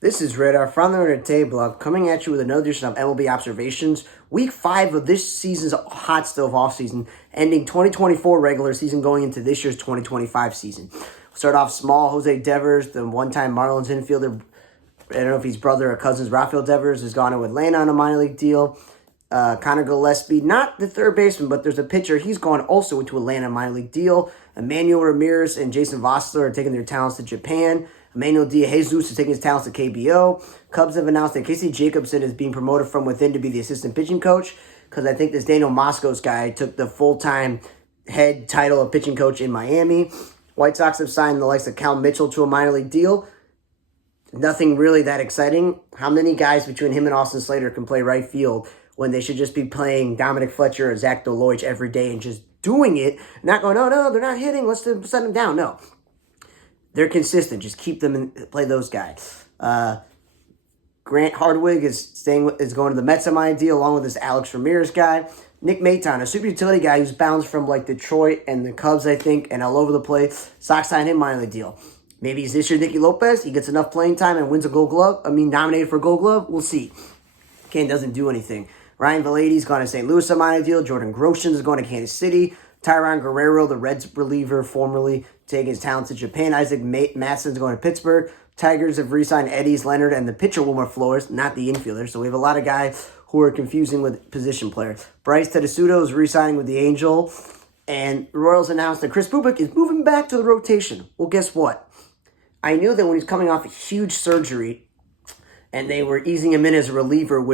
This is Radar from the Entertainment Blog coming at you with another edition of MLB Observations. Week 5 of this season's Hot Stove offseason, ending 2024 regular season going into this year's 2025 season. We'll start off small. Jose Devers, the one-time Marlins infielder, I don't know if he's brother or cousins, Rafael Devers, has gone to Atlanta on a minor league deal. Connor Gillespie, not the third baseman, but there's a pitcher. He's gone also into Atlanta minor league deal. Emmanuel Ramirez and Jason Vossler are taking their talents to Japan. Emmanuel Diaz-Jesus is taking his talents to KBO. Cubs have announced that Casey Jacobson is being promoted from within to be the assistant pitching coach because I think this Daniel Moscos guy took the full-time head title of pitching coach in Miami. White Sox have signed the likes of Cal Mitchell to a minor league deal. Nothing really that exciting. How many guys between him and Austin Slater can play right field when they should just be playing Dominic Fletcher or Zach Deloitte every day and just doing it, not going, oh, no, they're not hitting, let's set them down. No. They're consistent. Just keep them and play those guys. Grant Hardwig is going to the Mets on my deal, along with this Alex Ramirez guy. Nick Maton, a super utility guy who's bounced from like Detroit and the Cubs, I think, and all over the place. Sox signed him minor league deal. Maybe he's this year Nicky Lopez. He gets enough playing time and wins a Gold Glove. Nominated for a Gold Glove. We'll see. Kane doesn't do anything. Ryan Valadi's gone to St. Louis on minor deal. Jordan Groshans is going to Kansas City. Tyron Guerrero, the Reds reliever, formerly taking his talents to Japan. Isaac Matson's going to Pittsburgh. Tigers have re-signed Eddie's Leonard and the pitcher Wilmer Flores, not the infielder. So we have a lot of guys who are confusing with position players. Bryce Tedesuto is re-signing with the Angel. And the Royals announced that Chris Bubik is moving back to the rotation. Well, guess what? I knew that when he's coming off a huge surgery, and they were easing him in as a reliever,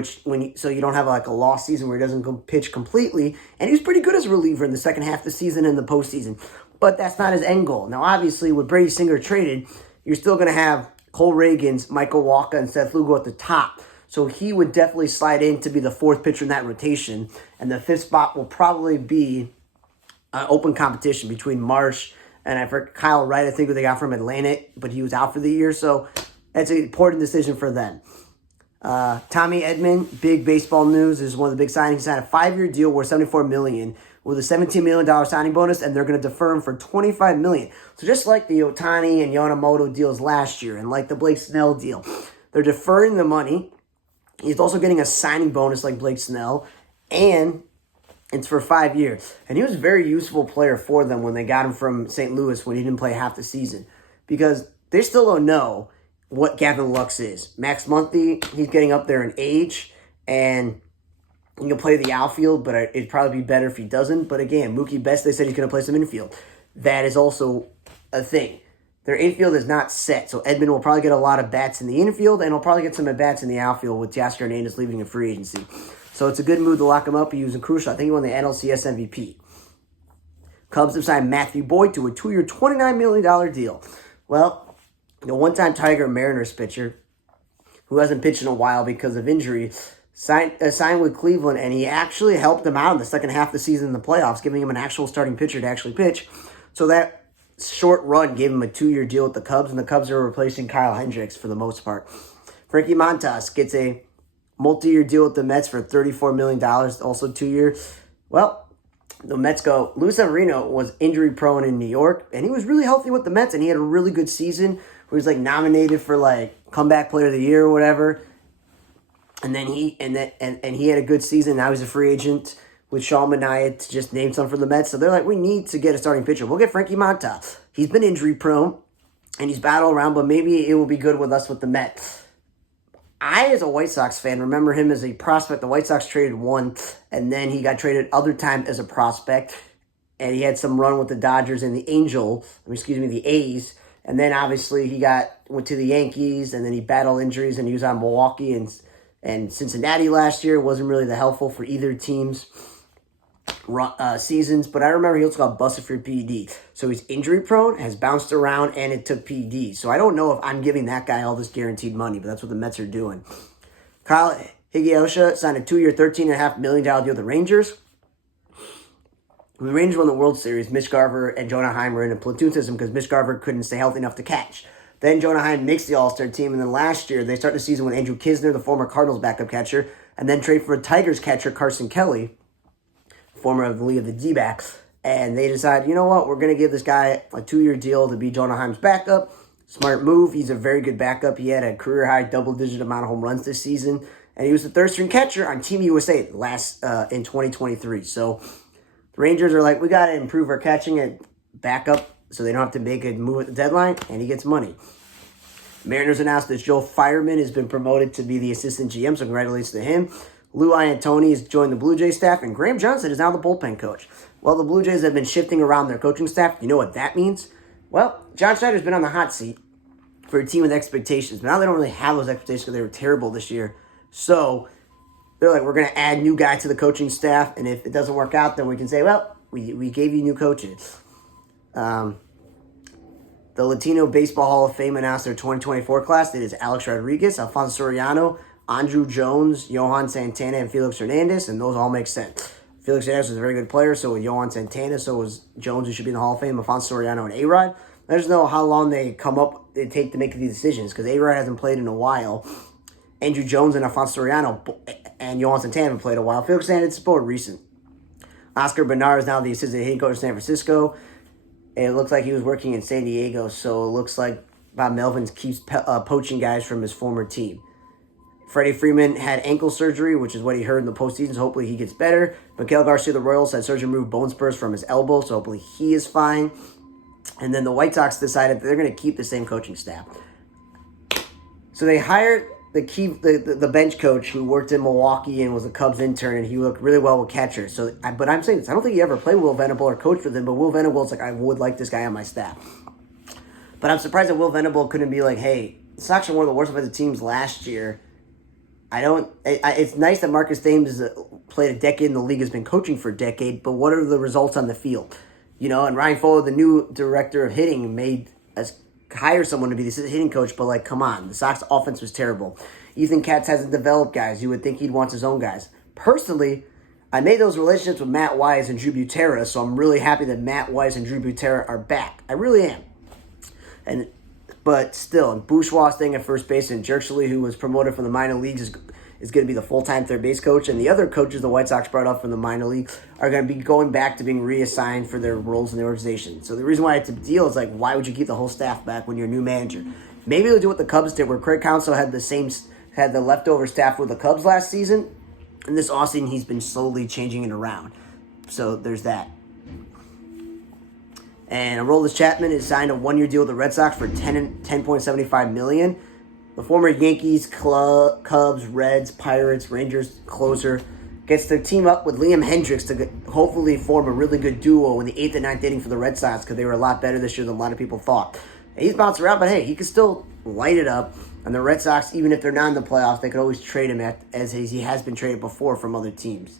so you don't have like a lost season where he doesn't go pitch completely. And he was pretty good as a reliever in the second half of the season and the postseason. But that's not his end goal. Now, obviously, with Brady Singer traded, you're still going to have Cole Reagans, Michael Walker, and Seth Lugo at the top. So he would definitely slide in to be the fourth pitcher in that rotation. And the fifth spot will probably be open competition between Marsh and I forgot Kyle Wright, I think, who they got from Atlanta, but he was out for the year. So that's an important decision for them. Tommy Edman, big baseball news, is one of the big signings. He signed a 5-year deal worth $74 million with a $17 million signing bonus, and they're going to defer him for $25 million. So just like the Ohtani and Yonemoto deals last year, and like the Blake Snell deal, they're deferring the money. He's also getting a signing bonus like Blake Snell, and it's for 5 years. And he was a very useful player for them when they got him from St. Louis when he didn't play half the season, because they still don't know what Gavin Lux is. Max Muncy, he's getting up there in age, and he can play the outfield, but it'd probably be better if he doesn't. But again, Mookie Betts, they said he's going to play some infield. That is also a thing. Their infield is not set, so Edman will probably get a lot of bats in the infield, and he'll probably get some at-bats in the outfield with Teoscar Hernandez leaving in free agency. So it's a good move to lock him up. He was crucial. I think he won the NLCS MVP. Cubs have signed Matthew Boyd to a 2-year, $29 million deal. Well, the one-time Tiger Mariners pitcher, who hasn't pitched in a while because of injury, signed with Cleveland, and he actually helped them out in the second half of the season in the playoffs, giving him an actual starting pitcher to actually pitch. So that short run gave him a 2-year deal with the Cubs, and the Cubs are replacing Kyle Hendricks for the most part. Frankie Montas gets a multi-year deal with the Mets for $34 million, also 2-year. Well, the Mets go, Luis Severino was injury-prone in New York, and he was really healthy with the Mets, and he had a really good season where he was like nominated for like comeback player of the year or whatever. And then he had a good season. Now he's a free agent with Sean Manaea to just name some for the Mets. So they're like, we need to get a starting pitcher. We'll get Frankie Montas. He's been injury-prone, and he's battled around, but maybe it will be good with us with the Mets. I, as a White Sox fan, remember him as a prospect. The White Sox traded one, and then he got traded other time as a prospect, and he had some run with the Dodgers and the the A's, and then obviously he went to the Yankees, and then he battled injuries, and he was on Milwaukee and Cincinnati last year. It wasn't really that helpful for either team's seasons, but I remember he also got busted for PED. So he's injury-prone, has bounced around, and it took PED. So I don't know if I'm giving that guy all this guaranteed money, but that's what the Mets are doing. Kyle Higashioka signed a 2-year, $13.5 million deal with the Rangers. When the Rangers won the World Series, Mitch Garver and Jonah Heim were in a platoon system because Mitch Garver couldn't stay healthy enough to catch. Then Jonah Heim makes the All-Star team, and then last year they start the season with Andrew Kisner, the former Cardinals backup catcher, and then trade for a Tigers catcher, Carson Kelly, former of the league of the D-backs, and they decide, you know what, we're going to give this guy a 2-year deal to be Jonah Heim's backup, Smart move. He's a very good backup. He had a career-high double-digit amount of home runs this season, and he was the third-string catcher on Team USA in 2023. So the Rangers are like, we got to improve our catching at backup so they don't have to make a move at the deadline, and he gets money. Mariners announced that Joe Fireman has been promoted to be the assistant GM, so congratulations to him. Lou Iantoni has joined the Blue Jays staff, and Graham Johnson is now the bullpen coach. Well, the Blue Jays have been shifting around their coaching staff. You know what that means? Well, John Schneider's been on the hot seat for a team with expectations, but now they don't really have those expectations because they were terrible this year. So they're like, we're going to add new guy to the coaching staff, and if it doesn't work out, then we can say, well, we gave you new coaches. The Latino Baseball Hall of Fame announced their 2024 class. It is Alex Rodriguez, Alfonso Soriano, Andrew Jones, Johan Santana, and Felix Hernandez, and those all make sense. Felix Hernandez was a very good player, so was Johan Santana, so was Jones, who should be in the Hall of Fame, Alfonso Soriano, and A-Rod. I just know how long they take to make these decisions, because A-Rod hasn't played in a while. Andrew Jones and Alfonso Soriano and Johan Santana haven't played in a while. Felix Hernandez is more recent. Oscar Bernard is now the assistant hitting coach of San Francisco. It looks like he was working in San Diego, so it looks like Bob Melvin keeps poaching guys from his former team. Freddie Freeman had ankle surgery, which is what he heard in the postseason, so hopefully he gets better. Miguel Garcia of the Royals had surgery to remove bone spurs from his elbow, so hopefully he is fine. And then the White Sox decided that they're going to keep the same coaching staff. So they hired the bench coach who worked in Milwaukee and was a Cubs intern, and he worked really well with catchers. But I'm saying this, I don't think he ever played Will Venable or coached with him, but Will Venable's like, I would like this guy on my staff. But I'm surprised that Will Venable couldn't be like, hey, the Sox are one of the worst offensive teams last year. It's nice that Marcus Thames has played a decade in the league, has been coaching for a decade, but what are the results on the field? You know, and Ryan Fuller, the new director of hitting, hire someone to be the hitting coach, but like, come on, the Sox offense was terrible. Ethan Katz hasn't developed guys. You would think he'd want his own guys. Personally, I made those relationships with Matt Wise and Drew Butera, so I'm really happy that Matt Wise and Drew Butera are back. I really am. But still, and Bourgeois staying at first base, and Jerksley, who was promoted from the minor leagues, is going to be the full-time third base coach. And the other coaches the White Sox brought up from the minor league are going to be going back to being reassigned for their roles in the organization. So the reason why it's a deal is like, why would you keep the whole staff back when you're a new manager? Maybe they'll do what the Cubs did, where Craig Counsell had the leftover staff with the Cubs last season. And this offseason, he's been slowly changing it around. So there's that. And Aroldis Chapman has signed a one-year deal with the Red Sox for $10.75 million. The former Yankees, Cubs, Reds, Pirates, Rangers closer gets to team up with Liam Hendricks to hopefully form a really good duo in the 8th and 9th inning for the Red Sox, because they were a lot better this year than a lot of people thought. And he's bounced around, but hey, he can still light it up. And the Red Sox, even if they're not in the playoffs, they could always trade him as he has been traded before from other teams.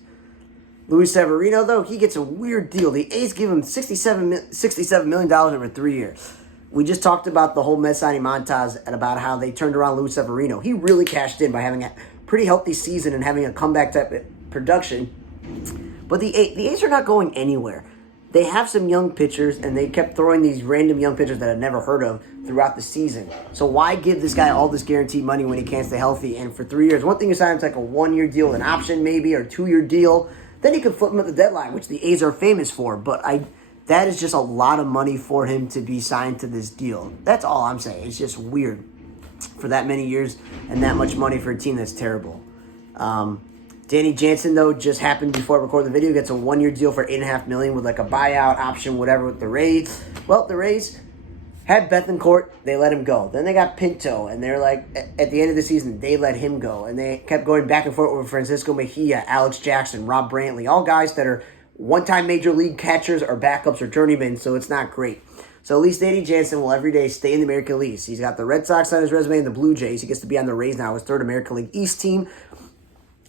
Luis Severino, though, he gets a weird deal. The A's give him $67 million over 3 years. We just talked about the whole Mets signing montage and about how they turned around Luis Severino. He really cashed in by having a pretty healthy season and having a comeback type of production. But the A's are not going anywhere. They have some young pitchers, and they kept throwing these random young pitchers that I've never heard of throughout the season. So why give this guy all this guaranteed money when he can't stay healthy? And for 3 years, one thing you sign is like a 1-year deal, an option maybe, or a 2-year deal. Then you can flip him at the deadline, which the A's are famous for. But that is just a lot of money for him to be signed to this deal. That's all I'm saying. It's just weird for that many years and that much money for a team that's terrible. Danny Jansen, though, just happened before I recorded the video, gets a 1-year deal for $8.5 million with like a buyout option, whatever, with the Rays. Well, the Rays had Bethancourt, they let him go. Then they got Pinto, and they're like, at the end of the season, they let him go. And they kept going back and forth with Francisco Mejia, Alex Jackson, Rob Brantley, all guys that are one-time major league catchers or backups or journeymen, so it's not great. So at least Danny Jansen will every day stay in the American League. He's got the Red Sox on his resume and the Blue Jays. He gets to be on the Rays now, his third American League East team.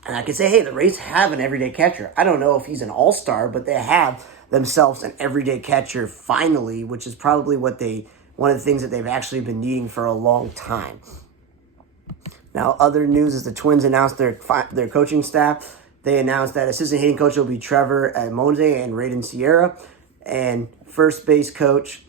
And I can say, hey, the Rays have an everyday catcher. I don't know if he's an all-star, but they have themselves an everyday catcher finally, which is probably one of the things that they've actually been needing for a long time. Now, other news is the Twins announced their coaching staff. They announced that assistant hitting coach will be Trevor Monze and Raiden Sierra, and first base coach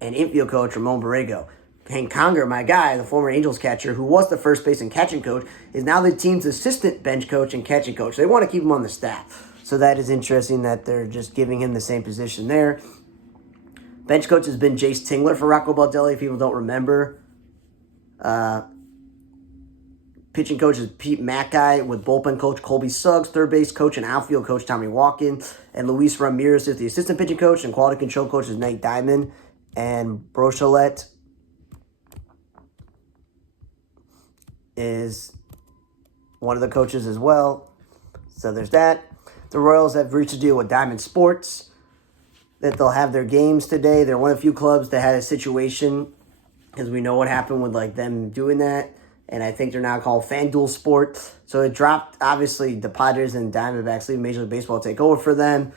and infield coach Ramon Borrego. Hank Conger, my guy, the former Angels catcher, who was the first base and catching coach, is now the team's assistant bench coach and catching coach. They want to keep him on the staff. So that is interesting that they're just giving him the same position there. Bench coach has been Jace Tingler for Rocco Baldelli, if people don't remember. Pitching coach is Pete Mackay, with bullpen coach Colby Suggs, third base coach and outfield coach Tommy Walken, and Luis Ramirez is the assistant pitching coach, and quality control coach is Nate Diamond, and Brochelet is one of the coaches as well. So there's that. The Royals have reached a deal with Diamond Sports that they'll have their games today. They're one of the few clubs that had a situation, because we know what happened with them doing that. And I think they're now called FanDuel Sport. So it dropped, obviously, the Padres and Diamondbacks leaving Major League Baseball to take over for them.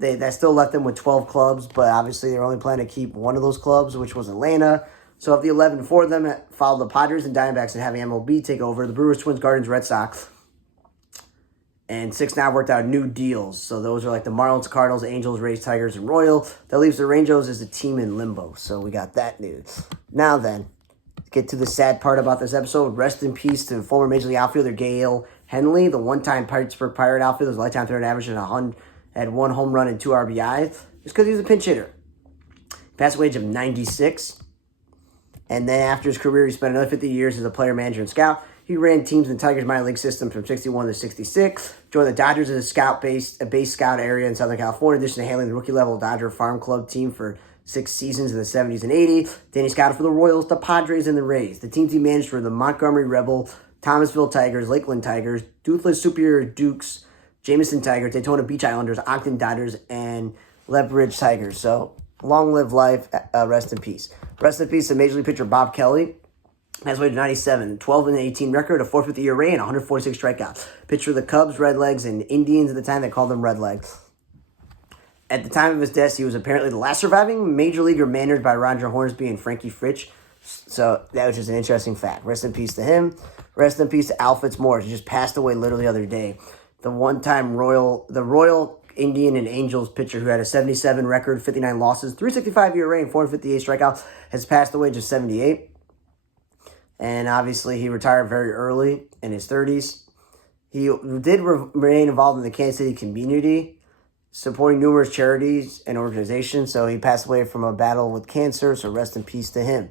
That still left them with 12 clubs, but obviously they're only planning to keep one of those clubs, which was Atlanta. So of the 11, 4 of them followed the Padres and Diamondbacks and having MLB take over. The Brewers, Twins, Guardians, Red Sox. And 6 now worked out new deals. So those are the Marlins, Cardinals, Angels, Rays, Tigers, and Royal. That leaves the Rangers as a team in limbo. So we got that news. Now then, get to the sad part about this episode. Rest in peace to former Major League outfielder Gail Henley, the one-time Pittsburgh Pirate outfielder, was lifetime third average and had 1 home run and 2 RBIs. Just because he was a pinch hitter. He passed away at the age of 96. And then after his career, he spent another 50 years as a player, manager, and scout. He ran teams in the Tigers minor league system from 61 to 66. Joined the Dodgers as a base scout area in Southern California, in addition to handling the rookie-level Dodger Farm Club team for 6 seasons in the 70s and 80s. Then he scouted for the Royals, the Padres, and the Rays. The teams he managed were the Montgomery Rebel, Thomasville Tigers, Lakeland Tigers, Duthless Superior Dukes, Jameson Tigers, Daytona Beach Islanders, Ogden Dodgers, and Lethbridge Tigers. So, long live life, rest in peace. Rest in peace to Major League pitcher Bob Kelly. Passed away to 97, 12-18 record, a 450 ERA, and 146 strikeouts. Pitched for the Cubs, Redlegs, and Indians at the time. They called them Redlegs. At the time of his death, he was apparently the last surviving Major Leaguer managed by Roger Hornsby and Frankie Fritsch. So that was just an interesting fact. Rest in peace to him. Rest in peace to Al Fitzmaurice. He just passed away literally the other day. The one-time Royal Indian and Angels pitcher who had a 77 record, 59 losses, 365 ERA, and 458 strikeouts, has passed away just 78. And obviously, he retired very early in his 30s. He did remain involved in the Kansas City community, supporting numerous charities and organizations. So he passed away from a battle with cancer, so rest in peace to him.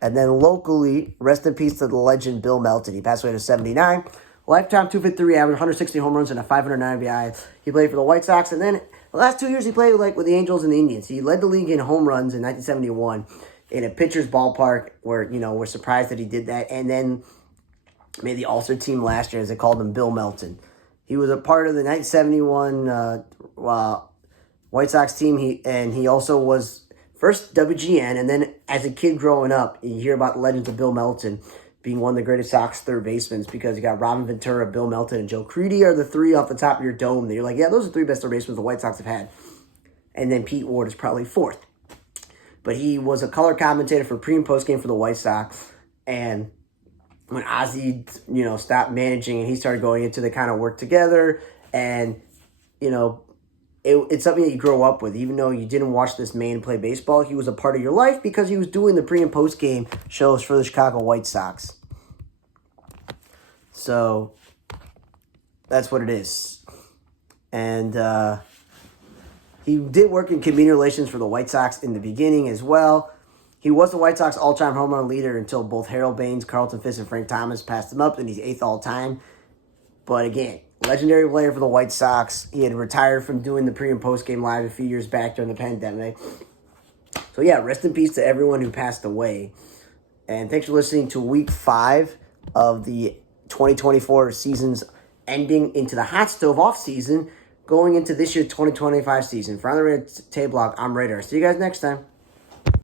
And then locally, rest in peace to the legend Bill Melton. He passed away at 79. Lifetime 253 average, 160 home runs, and a 509 RBI. He played for the White Sox, and then the last 2 years he played with the Angels and the Indians. He led the league in home runs in 1971 in a pitcher's ballpark where, we're surprised that he did that. And then made the All-Star team last year, as they called him, Bill Melton. He was a part of the 1971 White Sox team. He also was first WGN, and then as a kid growing up, you hear about the legends of Bill Melton being one of the greatest Sox third basemen, because you got Robin Ventura, Bill Melton, and Joe Crede are the 3 off the top of your dome that you're like, yeah, those are the 3 best third basemen the White Sox have had. And then Pete Ward is probably 4th. But he was a color commentator for pre- and post-game for the White Sox. And when Ozzie, stopped managing and he started going into the kind of work together, and, it's something that you grow up with. Even though you didn't watch this man play baseball, he was a part of your life because he was doing the pre- and post-game shows for the Chicago White Sox. So, that's what it is. And he did work in community relations for the White Sox in the beginning as well. He was the White Sox all-time home run leader until both Harold Baines, Carlton Fisk, and Frank Thomas passed him up, and he's 8th all-time. But again, legendary player for the White Sox. He had retired from doing the pre- and post-game live a few years back during the pandemic. So yeah, rest in peace to everyone who passed away. And thanks for listening to Week 5 of the 2024 season's ending into the Hot Stove off-season, going into this year's 2025 season. For On the Red Table Block, I'm Radar. See you guys next time.